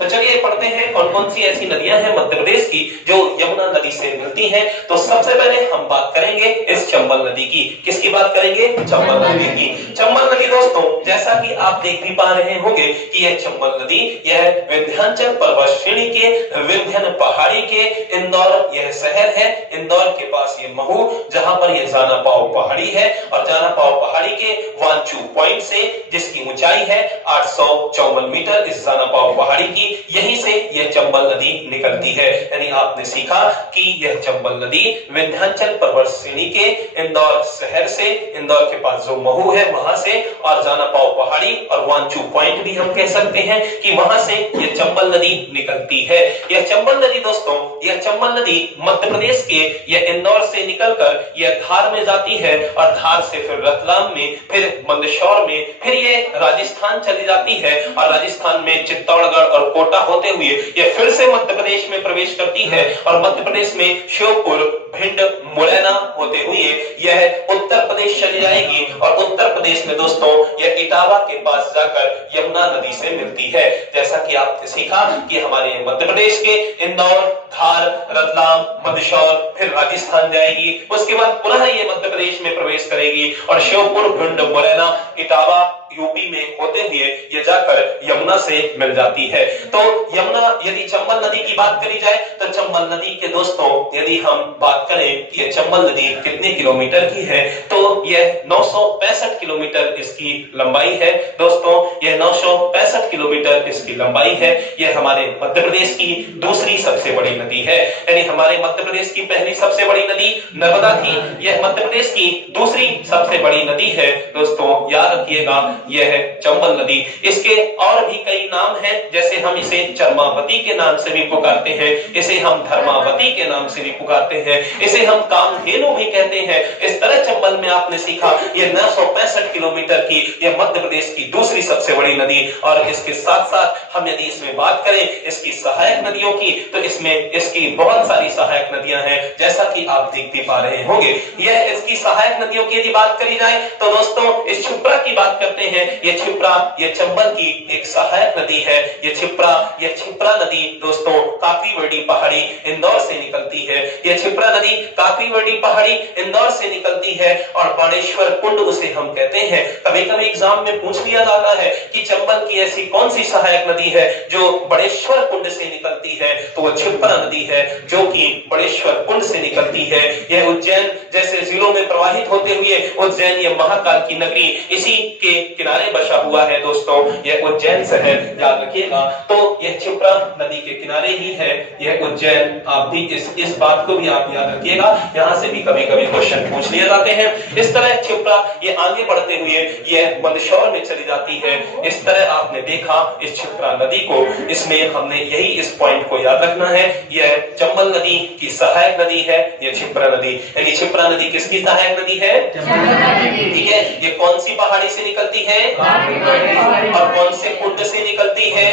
तो चलिए पढ़ते हैं कौन कौन सी ऐसी नदियां हैं मध्य प्रदेश की जो यमुना नदी से मिलती हैं। तो सबसे पहले हम बात करेंगे इस चंबल नदी की। किसकी बात करेंगे? चंबल नदी की। चंबल नदी दोस्तों जैसा कि आप देख भी पा रहे होंगे कि यह चंबल नदी यह विंध्याचल पर्वत श्रेणी के विंध्यन पहाड़ी के इंदौर यह शहर है। इंदौर के पास ये महू जहां पर यह जाना पाव पहाड़ी है और जाना पाव पहाड़ी के वांचू पॉइंट से जिसकी ऊंचाई है 854 मीटर, इस जाना पाव पहाड़ी की यहीं से यह चंबल नदी निकलती है। यानी आपने सीखा कि यह चंबल नदी विंध्याचल पर्वत श्रेणी के इंदौर शहर से, इंदौर के पास जो महू है वहां से, और जाना पाव पहाड़ी और वांचू पॉइंट भी हम कह सकते हैं कि वहां से यह चंबल नदी निकलती है। यह चंबल नदी दोस्तों, यह चंबल नदी मध्य प्रदेश के यह इंदौर से निकलकर यह धार में जाती है और धार से फिर रतलाम में, फिर मंदसौर में, फिर ये राजस्थान चली जाती है और राजस्थान में चित्तौड़गढ़ और कोटा होते हुए ये फिर से मध्य प्रदेश में प्रवेश करती है और मध्य प्रदेश में श्योपुर, भिंड, मुरैना होते हुए यह उत्तर प्रदेश चली जाएगी और उत्तर प्रदेश में दोस्तों यह इटावा के पास जाकर यमुना नदी से मिलती है। जैसा कि आपने सीखा कि हमारे मध्य प्रदेश के इंदौर, धार, रतलाम, मंदसौर, फिर राजस्थान जाएगी, उसके बाद पुनः ये मध्य प्रदेश में प्रवेश करेगी और श्योपुर, भिंड, मुरैना, इटावा यूपी में होते हुए ये जाकर यमुना से मिल जाती है। तो यमुना, यदि चंबल नदी की बात करी जाए तो चंबल नदी के दोस्तों यदि हम बात करें कि ये चंबल नदी कितने किलोमीटर की है तो यह 965 किलोमीटर इसकी लंबाई है। दोस्तों यह 965 किलोमीटर इसकी लंबाई है। यह हमारे मध्य प्रदेश की दूसरी सबसे बड़ी नदी है। यानी हमारे मध्य प्रदेश की पहली सबसे बड़ी नदी नर्मदा थी, यह मध्य प्रदेश की दूसरी सबसे बड़ी नदी है। दोस्तों याद रखिएगा यह है चंबल नदी। इसके और भी कई नाम हैं, जैसे हम इसे चरमावती के नाम से भी पुकारते हैं, इसे हम धर्मावती के नाम से भी पुकारते हैं, इसे हम कामधेनु भी कहते हैं। इस तरह चंबल में आपने सीखा यह 965 किलोमीटर की यह मध्य प्रदेश की दूसरी सबसे बड़ी नदी। और इसके साथ साथ हम यदि इसमें बात करें इसकी सहायक नदियों की तो इसमें इसकी बहुत सारी सहायक नदियां हैं, जैसा कि आप देख भी पा रहे होंगे। यह इसकी सहायक नदियों की यदि बात करी जाए तो दोस्तों इस क्षिप्रा की बात करते हैं। ये क्षिप्रा ये चंबल की एक सहायक नदी है। ये क्षिप्रा नदी दोस्तों काफी बड़ी पहाड़ी इंदौर से निकलती है। ये क्षिप्रा नदी काफी बड़ी पहाड़ी इंदौर से निकलती है और बाणेश्वर कुंड उसे हम कहते हैं। कभी कभी एग्जाम में पूछ लिया जाता है कि चंबल की ऐसी कौन सी सहायक नदी है जो बड़ेश्वर कुंड से निकलती है, तो वो क्षिप्रा नदी है जो कि बड़ेश्वर कुंड से निकलती है। यह उज्जैन जैसे जिलों में प्रवाहित होते हुए उज्जैन ये महाकाल की नगरी इसी के किनारे बसा हुआ है। दोस्तों यह उज्जैन शहर याद रखिएगा, तो यह क्षिप्रा नदी के किनारे ही है यह उज्जैन। आप भी इस बात को भी आप याद रखिएगा, यहाँ से भी कभी कभी क्वेश्चन पूछ लिए जाते हैं। इस तरह क्षिप्रा ये आगे बढ़ते हुए यह मंदसौर में चली जाती है। इस तरह आपने देखा इस क्षिप्रा नदी को, इसमें हमने यही इस पॉइंट को याद रखना है, यह चंबल नदी की सहायक नदी है यह क्षिप्रा नदी। यानी क्षिप्रा नदी किसकी सहायक नदी है? ठीक है। ये कौन सी पहाड़ी से निकलती है और कौन से कुंड से निकलती है?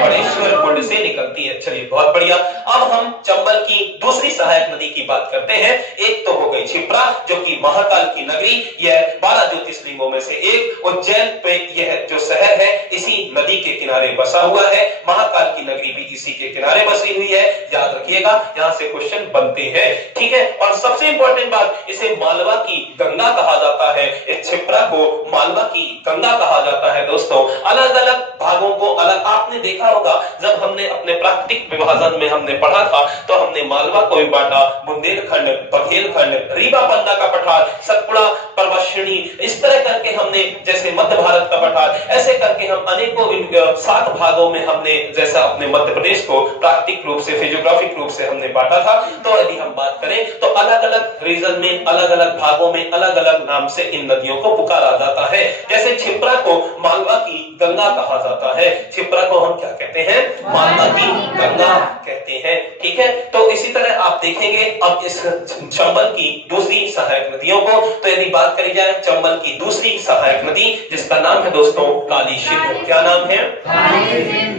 बड़ेश्वर कुंड से निकलती है। चलिए बहुत बढ़िया। अब हम चंबल की दूसरी सहायक नदी की बात करते हैं। एक तो हो गई क्षिप्रा जो कि महाकाल की नगरी, यह 12 ज्योतिर्लिंगों में से एक। उज्जैन पे यह जो शहर है इसी नदी के किनारे बसा हुआ है। महाकाल की नगरी भी इसी के किनारे बसी हुई है, याद रखिएगा, यहाँ से क्वेश्चन बनते हैं। ठीक है। और सबसे इंपॉर्टेंट बात, इसे मालवा की गंगा कहा जाता है। इस क्षिप्रा को मालवा की गंगा कहा जाता है। दोस्तों अलग अलग भागों को अलग, आपने देखा होगा जब हमने अपने प्राकृतिक विभाजन में हमने पढ़ा था तो हमने मालवा को भी बांटा, बुंदेलखंड, बघेलखंड, रीवा पन्ना का पठार, सतपुड़ा पर्वत श्रेणी, इस तरह करके हमने, जैसे मध्य भारत का पठार, ऐसे करके हम अनेकों 7 भागों में हमने जैसा अपने मध्य प्रदेश को प्राकृतिक रूप से, फिजियोग्राफिक रूप से हमने बांटा था। तो यदि हम बात करें तो अलग अलग रीजन में, अलग अलग भागों में अलग अलग नाम से इन नदियों को पुकारा जाता है। जैसे क्षिप्रा को मालवा की गंगा कहा जाता है। क्षिप्रा को हम क्या कहते हैं? मालवा की गंगा कहते हैं। ठीक है। तो इसी तरह आप देखेंगे अब इस चंबल की दूसरी सहायक नदियों को। तो यदि बात करी जाए चंबल की दूसरी सहायक नदी जिसका नाम है दोस्तों काली सिंधु। क्या नाम है?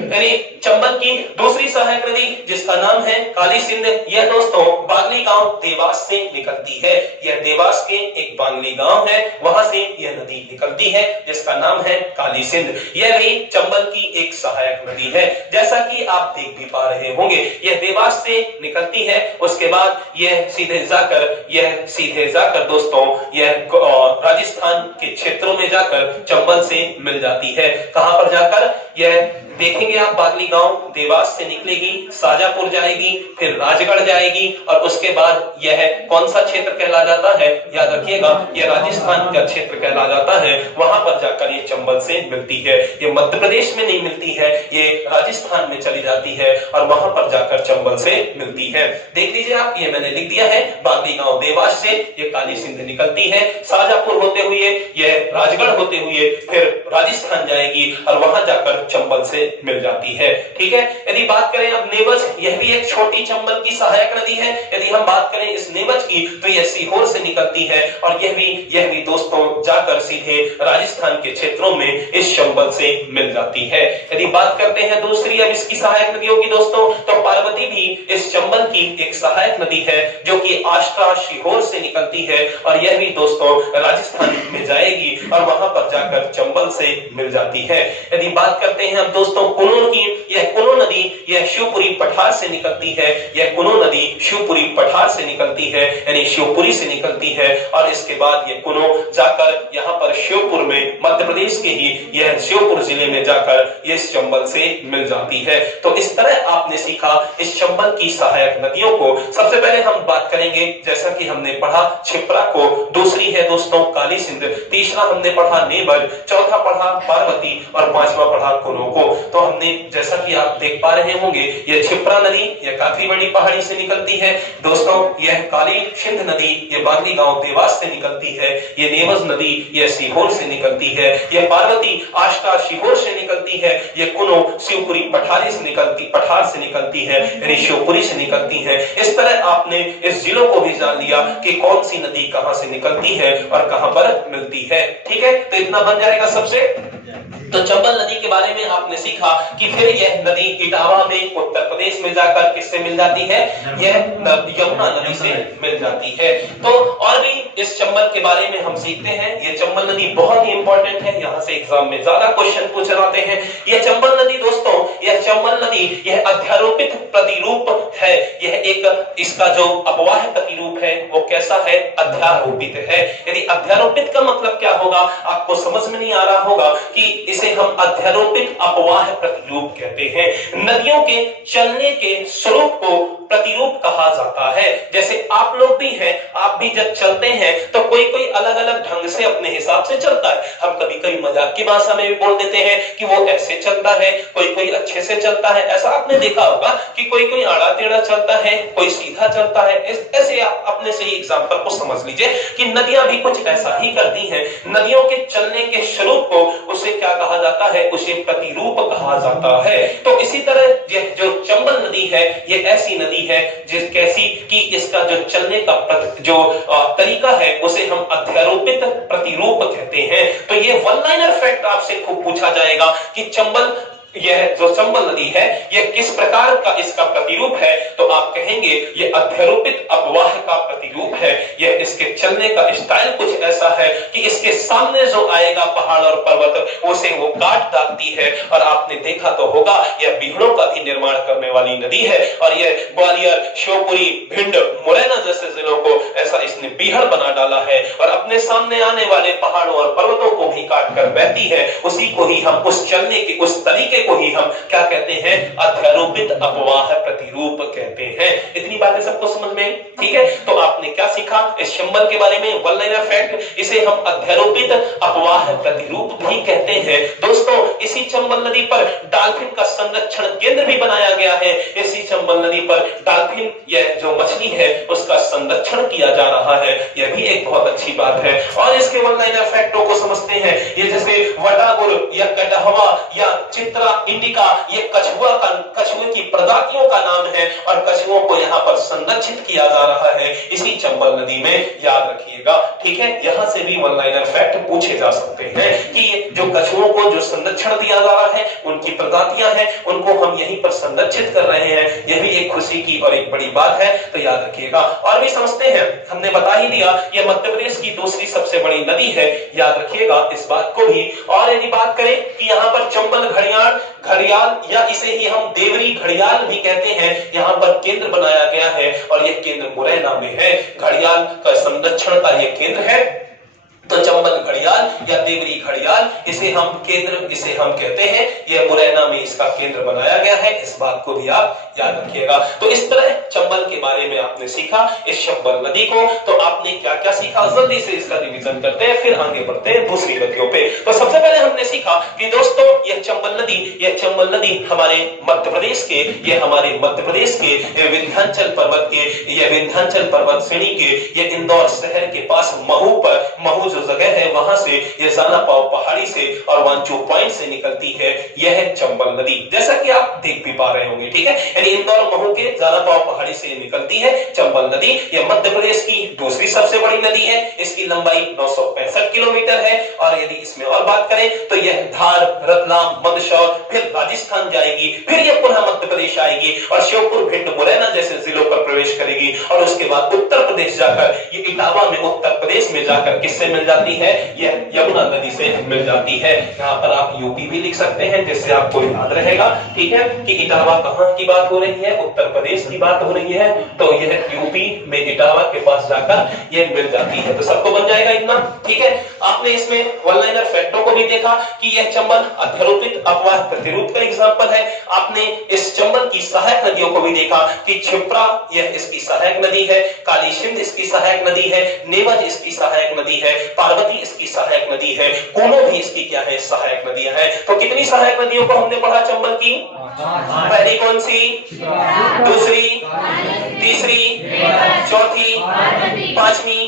यानी चंबल की दूसरी सहायक नदी जिसका नाम है काली सिंध, यह दोस्तों बागली गांव देवास से निकलती है। यह देवास के एक बागली गांव है, वहां से यह नदी निकलती है जिसका नाम है काली सिंध। यह भी चंबल की एक सहायक नदी है। जैसा कि आप देख भी पा रहे होंगे, यह देवास से निकलती है, उसके बाद यह सीधे जाकर दोस्तों यह राजस्थान के क्षेत्रों में जाकर चंबल से मिल जाती है। कहां पर जाकर, यह देखेंगे आप, बागली गांव देवास से निकलेगी, शाजापुर जाएगी, फिर राजगढ़ जाएगी और उसके बाद यह कौन सा क्षेत्र कहला जाता है, याद रखिएगा, यह राजस्थान का क्षेत्र कहला जाता है। वहां पर जाकर ये चंबल से मिलती है। ये मध्य प्रदेश में नहीं मिलती है, ये राजस्थान में चली जाती है और वहां पर जाकर चंबल से मिलती है। देख लीजिए आप, ये मैंने लिख दिया है, बागली गांव देवास से ये काली सिंध निकलती है, शाजापुर होते हुए यह राजगढ़ होते हुए फिर राजस्थान जाएगी और वहां जाकर चंबल से मिल जाती है। ठीक है। यदि बात करें अब नेवज, यह भी एक छोटी चंबल की सहायक नदी है। यदि हम बात करें इस नेवज की तो यह सीहोर से निकलती है और यह भी दोस्तों जाकर सीधे राजस्थान के क्षेत्रों में इस चंबल से मिल जाती है। यदि बात करते हैं दूसरी अब इसकी सहायक नदियों की दोस्तों, तो पार्वती भी इस चंबल की एक सहायक नदी है जो कि आष्टा सीहोर से निकलती है और यह भी दोस्तों राजस्थान में जाएगी और वहां पर जाकर चंबल से मिल जाती है। यदि बात करते हैं अब दोस्तों कुनूर की, यह कुनो नदी यह शिवपुरी पठार से निकलती है। यह कुनो नदी शिवपुरी पठार से निकलती है, यानी शिवपुरी से निकलती है और इसके बाद यह कुनो जाकर यहाँ पर शिवपुर में, मध्य प्रदेश के ही यह शिवपुर जिले में जाकर इस चंबल से मिल जाती है। तो इस तरह आपने सीखा इस चंबल की सहायक नदियों को। सबसे पहले हम बात करेंगे, जैसा कि हमने पढ़ा क्षिप्रा को, दूसरी है दोस्तों काली सिंध, तीसरा हमने पढ़ा नेवज, चौथा पढ़ा पार्वती और पांचवा पढ़ा कुनो को। तो हमने, जैसा कि आप देख पा रहे होंगे, यह क्षिप्रा नदी यह काफी बड़ी पहाड़ी से निकलती है दोस्तों। यह काली सिंध नदी यह बागली गांव देवास से निकलती है। यह नेवज नदी यह सीहोर से निकलती है। यह पार्वती आष्टा सीहोर से निकलती है। यह कुनो शिवपुरी पठार से निकलती है, यानी शिवपुरी से निकलती है। इस तरह आपने इस जिलों को भी जान लिया कि कौन सी नदी कहां से निकलती है और कहां पर मिलती है। ठीक है, तो इतना बन जाएगा सबसे। तो चंबल नदी के बारे में आपने सीखा कि फिर यह नदी इटावा में उत्तर प्रदेश में जाकर किससे मिल जाती है, यह यमुना नदी से मिल जाती है। तो और भी इस चंबल के बारे में हम सीखते हैं। यह चंबल नदी बहुत ही इंपॉर्टेंट है, यहाँ से एग्जाम में ज्यादा क्वेश्चन पूछे जाते हैं। यह चंबल नदी दोस्तों, यह चंबल नदी यह अध्यारोपित प्रतिरूप है। यह एक इसका जो अपवाह प्रतिरूप है वो कैसा है, अध्यारोपित है। यदि अध्यारोपित का मतलब क्या होगा आपको समझ में नहीं आ रहा होगा कि इसे हम अध्यारोपित अपवाह प्रतिरूप कहते हैं। नदियों के चलने के स्वरूप को प्रतिरूप कहा जाता है। जैसे आप लोग भी हैं, आप भी जब चलते हैं तो कोई कोई अलग अलग ढंग से अपने हिसाब से चलता है। हम कभी कभी मजाक की भाषा में भी बोल देते हैं कि वो ऐसे चलता है, कोई कोई अच्छे से चलता है। ऐसा आपने देखा होगा कि कोई कोई आड़ा टेढ़ा चलता है, कोई सीधा चलता है। ऐसे आप अपने से ही एग्जाम्पल को समझ लीजिए कि नदियां भी कुछ ऐसा ही करती हैं। नदियों के चलने के स्वरूप को उसे क्या कहा जाता है, उसे प्रतिरूप कहा जाता है। तो इसी तरह यह जो चंबल नदी है ये ऐसी नदी है जिस कैसी कि इसका जो चलने का जो तरीका है उसे हम अध्यारोपित प्रतिरूप कहते हैं। तो ये वन लाइनर फैक्ट आपसे खूब पूछा जाएगा कि चंबल, यह जो चंबल नदी है यह किस प्रकार का इसका प्रतिरूप है, तो आप कहेंगे यह अध्यारोपित अपवाह का प्रतिरूप है। यह इसके चलने का स्टाइल कुछ ऐसा है कि इसके सामने जो आएगा पहाड़ और पर्वत उसे वो काट डालती है। और आपने देखा तो होगा यह बीहड़ों का भी निर्माण करने वाली नदी है और यह ग्वालियर, शिवपुरी, भिंड, मुरैना जैसे जिलों को ऐसा इसने बीहड़ बना डाला है और अपने सामने आने वाले पहाड़ों और पर्वतों को भी काट कर बहती है। उसी को ही हम, उस चलने के उस तरीके को ही हम क्या कहते हैं, अध्यारोपित अपवाह प्रतिरूप कहते हैं। इतनी बातें सबको समझ में, ठीक है। तो आपने क्या सीखा इस चंबल के बारे में, वन लाइनर फैक्ट, इसे हम अध्यारोपित अपवाह प्रतिरूप भी कहते हैं। दोस्तों इसी चंबल नदी पर डॉल्फिन का संरक्षण केंद्र भी बनाया गया है। इसी चंबल नदी पर डॉल्फिन, यह जो मछली है उसका संरक्षण किया जा रहा है। यह भी एक बहुत अच्छी बात है। और इसके वन लाइनर फैक्टों को समझते हैं। ये जैसे वटागुर या कटहवा या चित्रा इंडिका, ये कछुआ कछुए की प्रजातियों का नाम है और कछुओं को यहाँ पर संरक्षित किया जा रहा है इसी चंबल नदी में, याद रखिएगा। ठीक है, यहां से भी वन लाइनर फैक्ट पूछे जा सकते हैं कि जो कछुओं को जो संरक्षण दिया जा रहा है, उनकी प्रजातियां हैं, उनको हम यहीं पर संरक्षित कर रहे हैं, यह भी एक खुशी की और एक बड़ी बात है, तो याद रखिएगा। और भी समझते हैं, हमने बता ही दिया यह मध्य प्रदेश की दूसरी सबसे बड़ी नदी है, याद रखिएगा इस बात को भी। और यदि बात करें कि यहाँ पर चंबल घड़ियाल या इसे ही हम देवरी घड़ियाल भी कहते हैं, यहाँ पर केंद्र बनाया गया है और यह केंद्र मुरैना में है। घड़ियाल का संरक्षण का यह केंद्र है, तो चंबल घड़ियाल या देवरी घड़ियाल इसे हम कहते हैं, यह मुरैना में इसका केंद्र बनाया गया है, इस बात को भी आप याद रखिएगा। तो इस तरह चंबल के बारे में आपने सीखा, इस चंबल नदी को। तो आपने क्या क्या सीखा, जल्दी से इसका रिवीजन करते हैं, फिर आगे बढ़ते हैं दूसरी नदियों पे। तो सबसे पहले हमने सीखा कि दोस्तों यह चंबल नदी हमारे मध्य प्रदेश के विंध्याचल पर्वत श्रेणी के ये इंदौर शहर के पास महू जो जगह है वहां से, ये जाना पाव पहाड़ी से और वांचो पॉइंट से निकलती है, यह है चंबल नदी, जैसा कि आप देख भी पा रहे होंगे। ठीक है, यानी इंदौर महू के जाना पाव पहाड़ी से निकलती है चंबल नदी। यह मध्य प्रदेश की दूसरी सबसे बड़ी नदी है, इसकी लंबाई 965 किलोमीटर है। और यदि इसमें और बात करें तो यह धार, रतलाम, मंदसौर, फिर राजस्थान जाएगी, फिर यह पुनः मध्य प्रदेश आएगी और श्योपुर, भिंड, मुरैना जैसे जिलों पर प्रवेश करेगी और उसके बाद उत्तर प्रदेश जाकर ये इटावा में उत्तर प्रदेश में जाकर किससे मिल जाती है, यह यमुना नदी से मिल जाती है। यहाँ पर आप यूपी भी लिख सकते हैं जिससे आपको याद रहेगा। ठीक है, कि इटावा कहां की बात हो रही है, उत्तर प्रदेश की बात हो रही है, तो यह यूपी में इटावा के पास जाकर यह मिल जाती है। तो सबको बन जाएगा इतना। ठीक है, आपने इसमें वन लाइनर फैक्टों को भी देखा कि यह चंबल अध्यारोपित अपवाद प्रतिरूप का एग्जांपल है। आपने इस चंबल की सहायक नदियों को भी देखा कि क्षिप्रा यह इसकी सहायक नदी है, काली सिंध इसकी सहायक नदी है, नेवज इसकी सहायक नदी है, पार्वती इसकी सहायक नदी है, कोनो भी इसकी क्या है, सहायक नदियां हैं। तो कितनी सहायक नदियों को हमने पढ़ा चंबल की? पहली कौन सी, दूसरी, तीसरी, चौथी, पांचवी।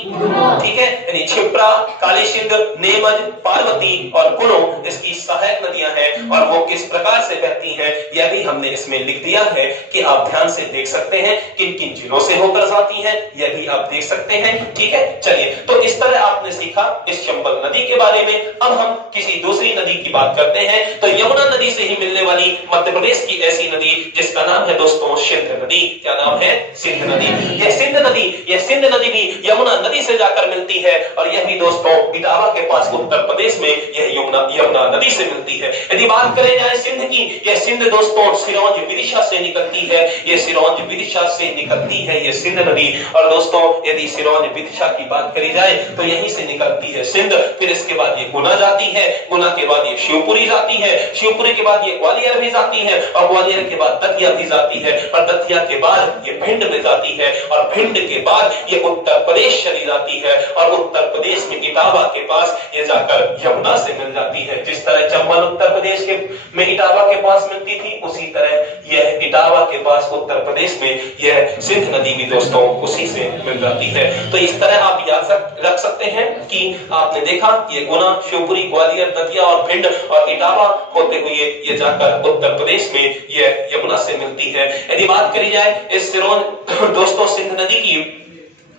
ठीक है, यानी क्षिप्रा, काली सिंध, नेमज, पार्वती और कुनो इसकी सहायक नदियां हैं और वो किस प्रकार से बहती हैं यह भी हमने इसमें लिख दिया है कि आप ध्यान से देख सकते हैं किन किन जिलों से होकर जाती हैं, यह भी आप देख सकते हैं। ठीक है, चलिए, तो इस तरह आपने सीखा इस चंबल नदी के बारे में। अब हम किसी दूसरी नदी की बात करते हैं, तो यमुना नदी से ही मिलने वाली मध्य प्रदेश की ऐसी नदी जिसका नाम है दोस्तों सिंध नदी। क्या नाम है? सिंध नदी। यह सिंध नदी भी यमुना नदी से जाकर मिलती है और यह भी दोस्तों इटावा के पास उत्तर प्रदेश में यह यमुना नदी से मिलती है। यदि बात करें जाए सिंध की, यह सिंध दोस्तों सिरोंज विदिशा से निकलती है, यह सिरोंज विदिशा से निकलती है यह सिंध नदी। और दोस्तों यदि सिरोंज विदिशा की बात करी जाए तो यहीं से निकलती है सिंध, फिर इसके बाद ये गुना जाती है, गुना के बाद ये शिवपुरी जाती है, शिवपुरी के बाद ये ग्वालियर भी जाती है और ग्वालियर के बाद दतिया भी जाती है और दतिया के बाद ये भिंड में जाती है और भिंड के बाद ये उत्तर प्रदेश चली जाती है और उत्तर प्रदेश में इटावा के पास ये जाकर यमुना से मिल जाती है। जिस तरह चंबल उत्तर प्रदेश के में इटावा के पास मिलती थी, उसी तरह यह इटावा के पास उत्तर प्रदेश में यह सिंध नदी भी दोस्तों उसी से मिल जाती है। तो इस तरह आप याद रख सकते हैं कि आपने देखा ये गुना, शिवपुरी, ग्वालियर, दतिया और भिंड और इटावा होते हुए ये जाकर उत्तर प्रदेश में यह यमुना से मिलती है। यदि बात करी जाए इस सिरोंज दोस्तों सिंध नदी की,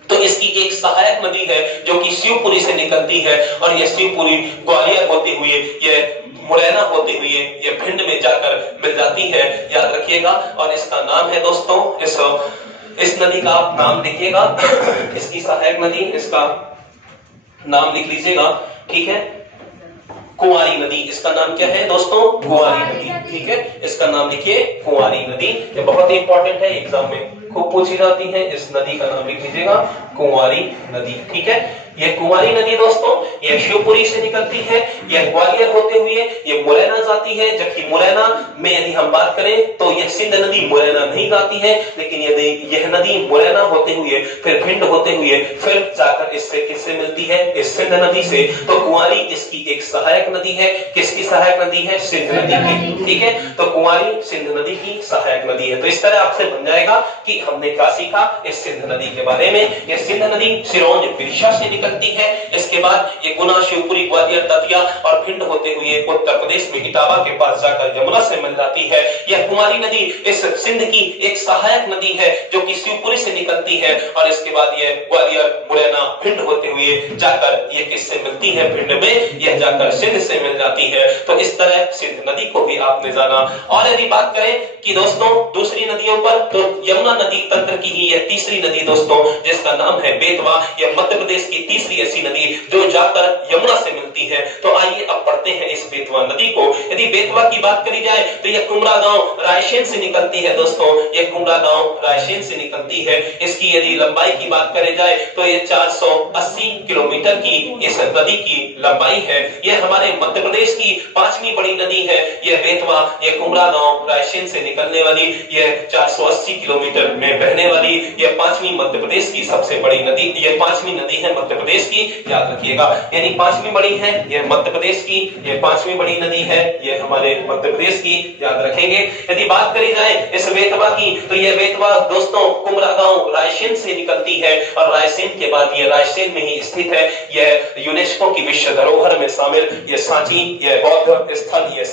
तो इसकी एक सहायक नदी है जो कि शिवपुरी से निकलती है और यह शिवपुरी ग्वालियर होते हुए यह मुरैना होते हुए ये भिंड में जाकर मिल जाती है, याद रखिएगा। और इसका नाम है दोस्तों, इस नदी का आप नाम लिखिएगा, इसकी सहायक नदी, इसका नाम लिख लीजिएगा। ठीक है, कुंवारी नदी, इसका नाम क्या है दोस्तों? कुंवारी नदी। ठीक है, इसका नाम लिखिए कुंवारी नदी, ये बहुत ही इंपॉर्टेंट है, एग्जाम में खूब पूछी जाती है। इस नदी का नाम लिख लीजिएगा कुंवारी नदी। ठीक है, यह कुंवारी नदी दोस्तों यह शिवपुरी से निकलती है, यह ग्वालियर होते हुए यह मुरैना जाती है, जबकि मुरैना में यदि हम बात करें तो यह सिंध नदी मुरैना नहीं जाती है, लेकिन यदि यह नदी मुरैना होते हुए फिर भिंड होते हुए फिर जाकर इससे किससे मिलती है? इस सिंध नदी से। तो कुंवारी इसकी एक सहायक नदी है। किसकी सहायक नदी है? सिंध नदी की। ठीक है, तो कुंवारी सिंध नदी की सहायक नदी है। तो इस तरह आपसे बन जाएगा कि हमने क्या सीखा इस सिंध नदी के बारे में। यह सिंध नदी सिरोंज विदिशा से निकलती है। इसके बाद ये गुना, शिवपुरी, ग्वालियर, दतिया और भिंड होते हुए उत्तर प्रदेश में इटावा के पास जाकर यमुना से मिल जाती है। यह कुमारी नदी इस सिंध की एक सहायक नदी है जो कि शिवपुरी से निकलती है और इसके बाद ये ग्वालियर, मुरैना, भिंड होते हुए जाकर ये किससे मिलती है? भिंड में यह जाकर सिंध से मिल जाती है। तो इस तरह सिंध नदी को भी आपने जाना। और यदि बात करें कि दोस्तों दूसरी नदियों पर, तो यमुना नदी तंत्र की ही यह तीसरी नदी दोस्तों, जिसका नाम है बेतवा। यह मध्य प्रदेश की तीसरी ऐसी नदी जो जाकर यमुना से मिलती है। तो आइए अब पढ़ते हैं इस बेतवा नदी को। यदि बेतवा की बात करी जाए तो यह कुमरा गांव रायसेन से निकलती है दोस्तों। यह कुमरा गांव रायसेन से निकलती है। इसकी यदि लंबाई की बात करी जाए तो यह 480 किलोमीटर की इस नदी की लंबाई है। यह हमारे मध्य प्रदेश की पांचवी बड़ी नदी है। यह बेतवा, यह कुमरा गांव रायसेन से निकलने वाली, यह 480 किलोमीटर में बहने वाली यह पांचवी मध्य प्रदेश की सबसे बड़ी नदी, यह पांचवी नदी है मध्य प्रदेश की, याद रखिएगा। यानी पांचवी बड़ी है यह मध्य प्रदेश की, यह पांचवी बड़ी नदी है यह हमारे मध्य प्रदेश की, याद रखेंगे। यदि बात करी जाए इस बेतवा की तो यह बेतवा दोस्तों कुमरा गांव रायसेन से निकलती है और रायसेन के बाद यह रायसेन में ही स्थित है। यह यूनेस्को की विश्व धरोहर में शामिल यह सांची, यह बौद्ध स्थल, यह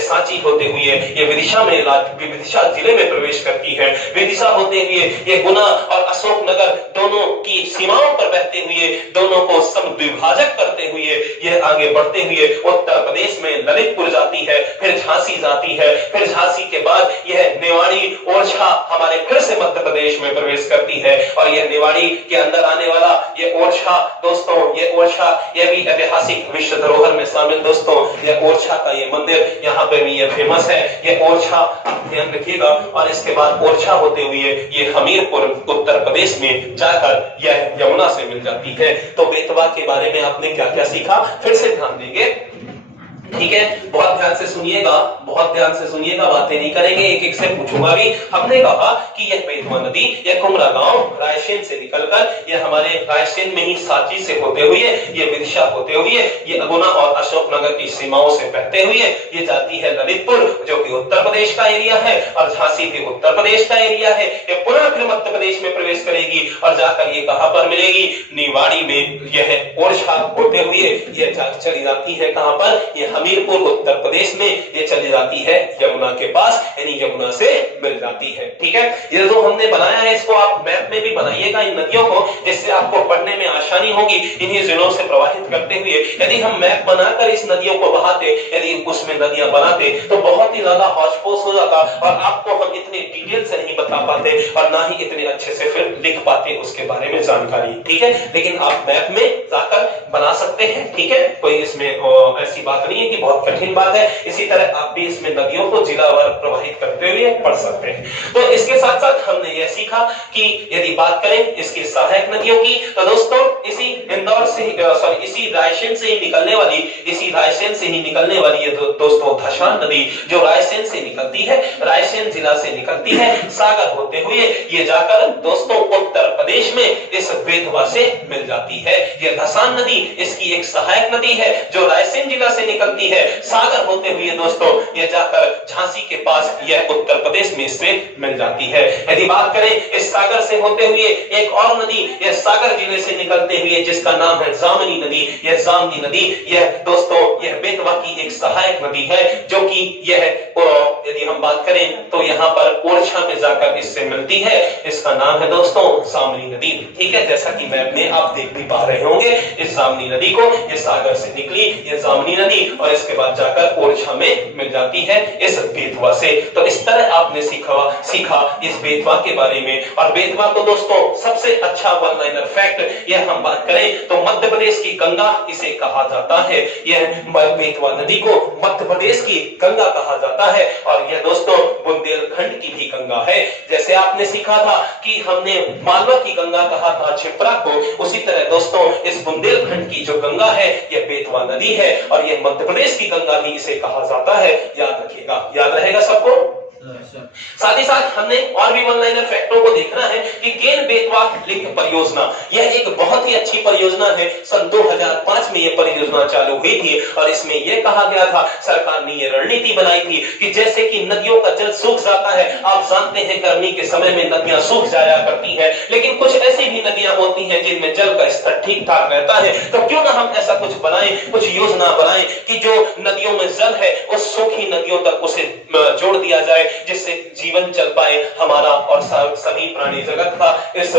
सांची होते हुए यह विदिशा जिले में प्रवेश करती है। विदिशा होते हुए यह गुना और अशोकनगर दोनों की सीमाओं पर बहते हुए, दोनों को समद्विभाजक करते हुए यह आगे बढ़ते हुए उत्तर प्रदेश में ललितपुर जाती है, फिर झांसी जाती है, फिर झांसी के बाद यह निवाड़ी, ओरछा हमारे फिर से मध्य प्रदेश में प्रवेश करती है। और यह निवाड़ी के अंदर आने वाला यह ओरछा दोस्तों, यह ओरछा यह भी ऐतिहासिक विश्व धरोहर में शामिल दोस्तों। यह ओरछा का ये मंदिर यहाँ पे भी ये फेमस है। यह ओरछा आप ध्यान रखिएगा। और इसके बाद ओरछा होते हुए ये हमीरपुर उत्तर प्रदेश में जाकर यह यमुना से मिल जाती है। तो बेतवा के बारे में आपने क्या क्या सीखा, फिर से ध्यान देंगे, ठीक है? बहुत ध्यान से सुनिएगा, बहुत ध्यान से सुनिएगा, बातें नहीं करेंगे, एक एक से पूछूंगा भी। हमने कहा कि यह बेतवा नदी यह कुमरा गांव रायसेन से निकलकर यह हमारे रायसेन में ही सांची से होते हुए यह विदिशा होते हुए यह अगुना और अशोकनगर की सीमाओं से बहते हुए ये जाती है ललितपुर जो कि उत्तर प्रदेश का एरिया है, और झांसी भी उत्तर प्रदेश का एरिया है। यह पुनः फिर मध्य प्रदेश में प्रवेश करेगी और जाकर ये कहां पर मिलेगी? निवाड़ी में। यह ओरछा होते हुए यह चली जाती है कहां पर? यह हमीरपुर उत्तर प्रदेश में ये चली जाती है यमुना के पास, यानी यमुना से मिल जाती है। ठीक है, ये जो हमने बनाया है इसको आप मैप में भी बनाइएगा इन नदियों को, जिससे आपको पढ़ने में आसानी होगी। इन्हीं जिलों से प्रवाहित करते हुए यदि हम मैप बनाकर इस नदियों को बहाते, यदि उसमें नदियां बनाते तो बहुत ही ज्यादा हौच-पौच हो जाता और आपको हम इतने डिटेल से नहीं बता पाते और ना ही इतने अच्छे से फिर लिख पाते उसके बारे में जानकारी। ठीक है, लेकिन आप मैप में जाकर बना सकते हैं। ठीक है, कोई इसमें ऐसी बात नहीं है कि बहुत कठिन बात है। इसी तरह आप भी इसमें नदियों को जिलावार प्रवाहित करते हुए पढ़ सकते हैं। तो इसके साथ साथ हमने यह सीखा कि यदि बात करें इसकी सहायक नदियों की तो दोस्तों इसी इंदौर से इसी रायसेन से ही निकलने वाली ये दोस्तों धशान नदी जो रायसेन से निकलती है, रायसेन जिला से निकलती है, सागर होते हुए ये जाकर दोस्तों उत्तर प्रदेश में इस बेतवा से मिल जाती है। यह धशान नदी इसकी एक सहायक नदी है जो रायसेन जिला से निकलती है, सागर होते हुए दोस्तों ये जाकर झांसी के पास यह उत्तर प्रदेश में इससे मिल जाती है। यदि बात करें इस सागर से होते हुए एक और नदी यह सागर जिले से निकलते हुए जिसका नाम है जामनी नदी, यह जामनी नदी यह दोस्तों यह बेतवा की एक सहायक नदी है जो कि यह यदि हम बात करें तो यहाँ पर ओरछा में जाकर इससे मिलती है। इसका नाम है दोस्तों जामनी नदी। ठीक है, जैसा कि मैप में आप देख भी पा रहे होंगे इस जामनी नदी को, ये सागर से निकली ये जामनी नदी और इसके बाद जाकर ओरछा में मिल जाती है इस बेतवा से। तो इस तरह आपने सीखा इस बेतवा के बारे में। और बेतवा को दोस्तों सबसे अच्छा वन लाइनर फैक्ट यह हम बात करें तो मध्य प्रदेश की गंगा इसे कहा जाता है। यह बेतवा नदी को मध्य प्रदेश की गंगा कहा जाता है और यह दोस्तों बुंदेलखंड की भी गंगा है। जैसे आपने सीखा था कि हमने मालवा की गंगा कहा था क्षिप्रा को, उसी तरह दोस्तों इस बुंदेलखंड की जो गंगा है यह बेतवा नदी है और यह मध्य प्रदेश की गंगा भी इसे कहा जाता है। याद रखिएगा, याद रहेगा सबको। साथ ही साथ हमने और भी वन लाइनर फैक्टरों को देखना है कि केन बेतवा लिंक परियोजना यह एक बहुत ही अच्छी परियोजना है। सन 2005 में यह परियोजना चालू हुई थी और इसमें यह कहा गया था, सरकार ने यह रणनीति बनाई थी कि जैसे कि नदियों का जल सूख जाता है, आप जानते हैं गर्मी के समय में नदियां सूख जाया करती हैं, लेकिन कुछ ऐसी भी नदियां होती हैं जिनमें जल का स्तर ठीक ठाक रहता है, तो क्यों ना हम ऐसा कुछ बनाएं, कुछ योजना बनाएं कि जो नदियों में जल है उस सूखी नदियों तक उसे जोड़ दिया जाए, जिससे जीवन चल पाए हमारा और सभी प्राणी जगत का इस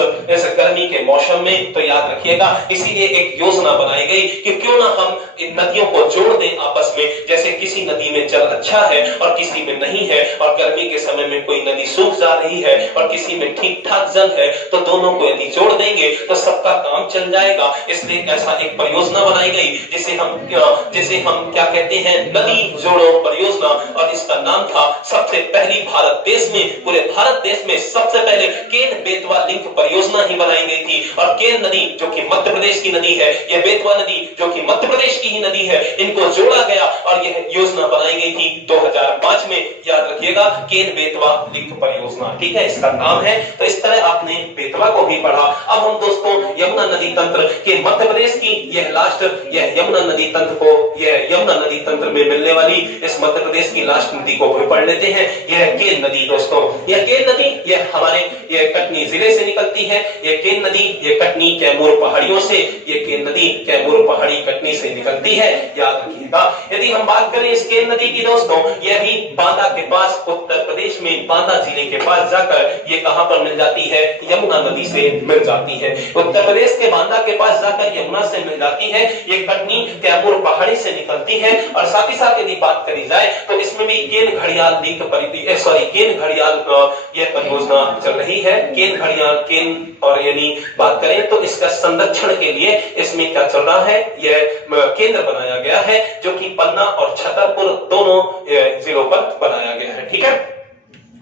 गर्मी के मौसम में। तो याद रखिएगा, इसीलिए एक योजना बनाई गई कि क्यों ना हम इन नदियों को जोड़ दें आपस में। जैसे किसी नदी में जल अच्छा है और किसी में नहीं है, और गर्मी के समय में कोई नदी सूख जा रही है और किसी में ठीक ठाक जल है, तो दोनों को यदि जोड़ देंगे तो सबका काम चल जाएगा। इसलिए ऐसा एक परियोजना बनाई गई जिसे हम क्या कहते हैं, नदी जोड़ो परियोजना, और इसका नाम था, सबसे पहली भारत देश में, पूरे भारत देश में सबसे पहले केन बेतवा लिंक परियोजना ही बनाई गई थी। और केन नदी जो कि मध्य प्रदेश की नदी है, यह बेतवा नदी जो कि मध्य प्रदेश की ही नदी है, इनको जोड़ा गया और यह योजना बनाई गई थी 2005 में। याद रखिएगा, केन बेतवा लिंक परियोजना, ठीक है, इसका नाम है। तो इस तरह आपने बेतवा को भी पढ़ा। अब हम दोस्तों यमुना नदी तंत्र के मध्य प्रदेश की यह यमुना नदी तंत्र को, यह यमुना नदी तंत्र में मिलने वाली इस मध्य प्रदेश की लास्ट नदी को भी पढ़ लेते हैं। यह केन नदी दोस्तों, यह केन नदी यह हमारे कटनी जिले से निकलती है। यह केन नदी यह कटनी कैमूर पहाड़ियों से, यह केन नदी कैमूर पहाड़ी कटनी से निकलती है। याद रखिएगा, यदि हम बात करें इस केन नदी की दोस्तों, यह भी बांदा के पास, उत्तर प्रदेश में बांदा जिले के पास जाकर ये कहां पर मिल जाती है, यमुना नदी से मिल जाती है। उत्तर प्रदेश के बांदा के पास जाकर यमुना से मिल जाती है। ये कटनी कैमूर पहाड़ी से निकलती है। और साथ ही साथ यदि बात करी जाए तो इसमें भी केन घड़ियाल लिंक केन घड़ियाल यह परियोजना चल रही है। केन घड़ियाल और यानी बात करें तो इसका संरक्षण के लिए इसमें क्या चल रहा है, यह केंद्र बनाया गया है जो कि पन्ना और छतरपुर दोनों जिलों पर बनाया गया है। ठीक है,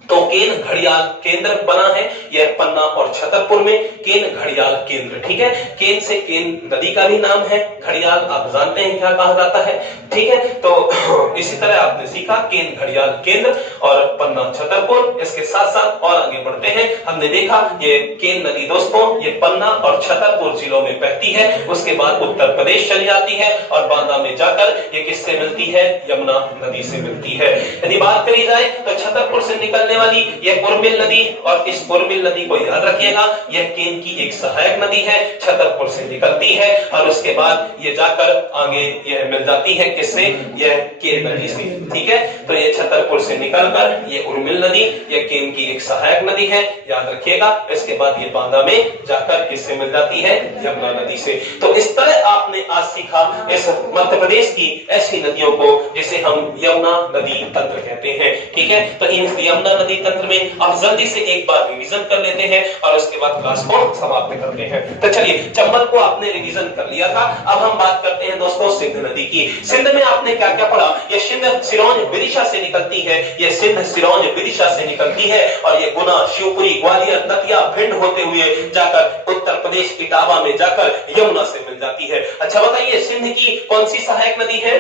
तो केन घड़ियाल केंद्र बना है, यह पन्ना और छतरपुर में केन घड़ियाल केंद्र। ठीक है, केन से केन नदी का भी नाम है, घड़ियाल आप जानते हैं क्या कहा जाता है। ठीक है, तो इसी तरह आपने सीखा केन घड़ियाल केंद्र और पन्ना छतरपुर। इसके साथ साथ और आगे बढ़ते हैं, हमने देखा ये केन नदी दोस्तों ये पन्ना और छतरपुर जिलों में बहती है, उसके बाद उत्तर प्रदेश चली जाती है और बांदा में जाकर ये किससे मिलती है, यमुना नदी से मिलती है। यदि बात करी जाए तो छतरपुर से निकलने वाली यह उर्मिल नदी, और इस उर्मिल नदी को याद रखिएगा, यह केन की एक सहायक नदी है, छतरपुर से निकलती है और उसके बाद ये जाकर आगे यह मिल जाती है किससे, यह केन नदी से। ठीक है, तो ये छतरपुर से निकलकर ये उर्मिल नदी, यह केन की एक सहायक नदी है, याद रखिएगा। इसके बाद ये बांदा में जाकर किससे मिल जाती है, यमुना नदी से। तो इस तरह आपने आज सीखा इस मध्य प्रदेश की ऐसी नदियों को जिसे हम यमुना नदी तंत्र कहते हैं। ठीक है, तो इन यमुना नदी तंत्र में आप जल्दी से एक बार रिवीजन कर लेते हैं और उसके बाद क्लास को समाप्त करते हैं। तो चलिए, चंबल को आपने रिवीजन कर लिया था, अब हम बात करते हैं दोस्तों सिंध नदी की। सिंध में आपने क्या क्या पढ़ा, ये सिंध सिरोंज विदिशा से निकलती है, ये सिंध सिरोंज विदिशा से निकलती है और ये गुना शिवपुरी ग्वालियर दतिया भिंड होते हुए जाकर उत्तर प्रदेश इटावा में जाकर यमुना से मिल जाती है। अच्छा बताइए, सिंध की कौन सी सहायक नदी है,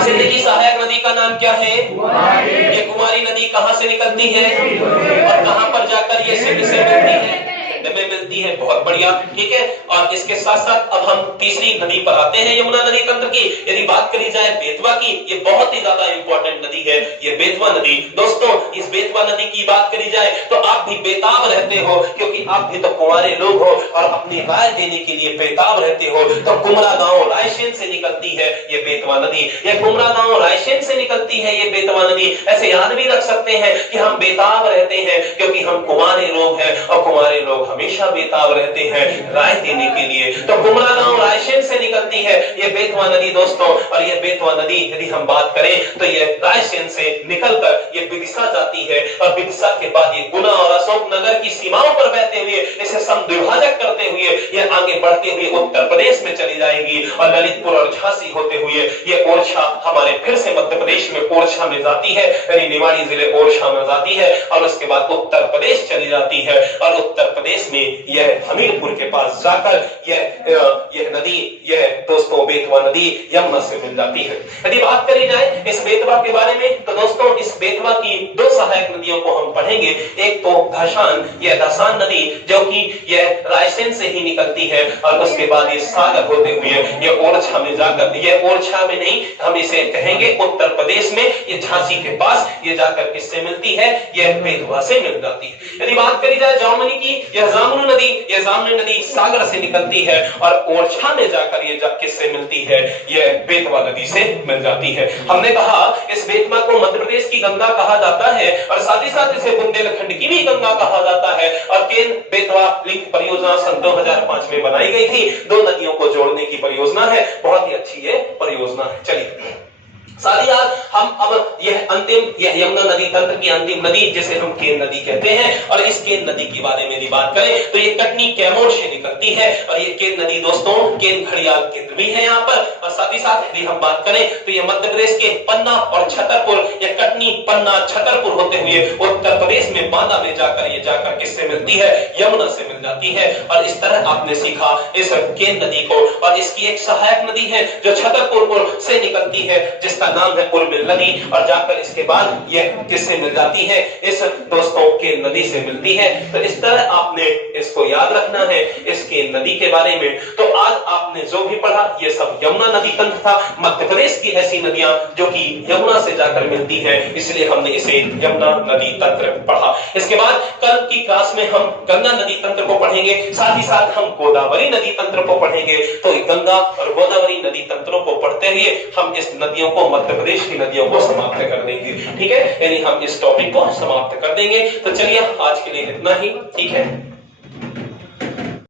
सिंध की सहायक नदी का नाम क्या है, ये कुमारी नदी कहां से निकलती है और कहां पर जाकर ये सिंध से मिलती है, में मिलती है। बहुत बढ़िया, ठीक है। और इसके साथ साथ अब हम तीसरी नदी पर आते हैं यमुना नदी तंत्र की। यदि बात करी जाए बेतवा की, ये बहुत ही ज्यादा इंपॉर्टेंट नदी है, ये बेतवा नदी। दोस्तों, इस बेतवा नदी की बात करी जाए तो आप भी बेताब रहते हो, क्योंकि आप भी तो कुंवारे लोग हो और अपनी राय देने के लिए बेताब रहते हो। तो कुमरा गांव रायसेन से निकलती है ये बेतवा नदी, ये कुमरा गांव रायसेन से निकलती है ये बेतवा नदी। ऐसे याद भी रख सकते हैं कि हम बेताब रहते हैं क्योंकि हम कुंवारे लोग हैं और कुंवारे लोग हमेशा बेताब रहते हैं राय देने के लिए। तो कुमरा गांव रायसेन से निकलती है ये बेतवा नदी दोस्तों। और ये बेतवा नदी यदि हम बात करें तो ये रायसेन से निकलकर ये विदिशा जाती है और विदिशा के बाद ये गुना और अशोकनगर की सीमाओं पर बहते हुए, इसे समद्विभाजक करते हुए ये आगे बढ़ते हुए उत्तर प्रदेश में चली जाएगी और ललितपुर और झांसी होते हुए ये ओरछा हमारे फिर से मध्य प्रदेश में ओरछा में जाती है, यानी निवाड़ी जिले ओरछा में जाती है और उसके बाद उत्तर प्रदेश चली जाती है और उत्तर प्रदेश में यह हमीरपुर के पास जाकर यह नदी, यह दोस्तों बेतवा नदी यमुना से मिल जाती है। यदि बात करी जाए इस बेतवा के बारे में तो दोस्तों इस बेतवा की दो सहायक नदियों को हम पढ़ेंगे। एक तो घासान, यह घासान नदी जो कि यह रायसेन से ही निकलती है और उसके बाद ये सागर होते हुए ये ओरछा में जाकर, ये ओरछा में नहीं हम इसे कहेंगे उत्तर प्रदेश में, ये झांसी के पास ये जाकर किससे मिलती है, यह बेतवा से मिल जाती है। यदि बात करी जाए जामुनी की, यह जामुनी नदी सागर से निकलती है और ओरछा में जाकर ये किससे मिलती है, यह बेतवा नदी से मिल जाती है। हमने कहा इस बेतवा को मध्य प्रदेश की गंगा कहा जाता है और साथ ही साथ इसे बुंदेलखंड की भी गंगा कहा जाता है और केन बेतवा लिंक परियोजना सन 2005 में बनाई गई थी। दो नदियों को जोड़ने की परियोजना है, बहुत ही अच्छी ये परियोजना है। चलिए साथ ही हम अब यह यमुना नदी तंत्र की अंतिम नदी जिसे हम केन नदी कहते हैं और इस केन नदी के बारे में बात करें तो ये कटनी कैमूर से निकलती है और ये केन नदी दोस्तों केन घड़ियाल केंद्र भी है यहाँ पर। और साथ ही साथ यदि हम बात करें तो ये मध्य प्रदेश के पन्ना और छतरपुर, ये कटनी पन्ना छतरपुर होते हुए उत्तर प्रदेश में बांदा में जाकर किससे मिलती है, यमुना से मिल जाती है। और इस तरह आपने सीखा इस केन नदी को और इसकी एक सहायक नदी है जो छतरपुर से निकलती है जिसका नाम है उर्मिल नदी और जाकर इसके बाद यह किससे मिल जाती है, इस दोस्तों के नदी से मिलती है। तो इस तरह आपने इसको याद रखना है इसके नदी के बारे में। तो आज आपने जो भी पढ़ा ये सब यमुना नदी तंत्र था। मध्य प्रदेश की ऐसी नदियां जो कि यमुना से जाकर मिलती है, इसलिए हमने इसे यमुना नदी तंत्र पढ़ा। इसके बाद कल की क्लास में हम गंगा नदी तंत्र को पढ़ेंगे, साथ ही साथ हम गोदावरी नदी तंत्र को पढ़ेंगे। तो गंगा और गोदावरी नदी तंत्रों को पढ़ते हुए हम इस नदियों को, मध्य प्रदेश की नदियों को समाप्त कर देंगे। ठीक है, यानी हम इस टॉपिक को समाप्त कर देंगे। तो चलिए आज के लिए इतना ही, ठीक है।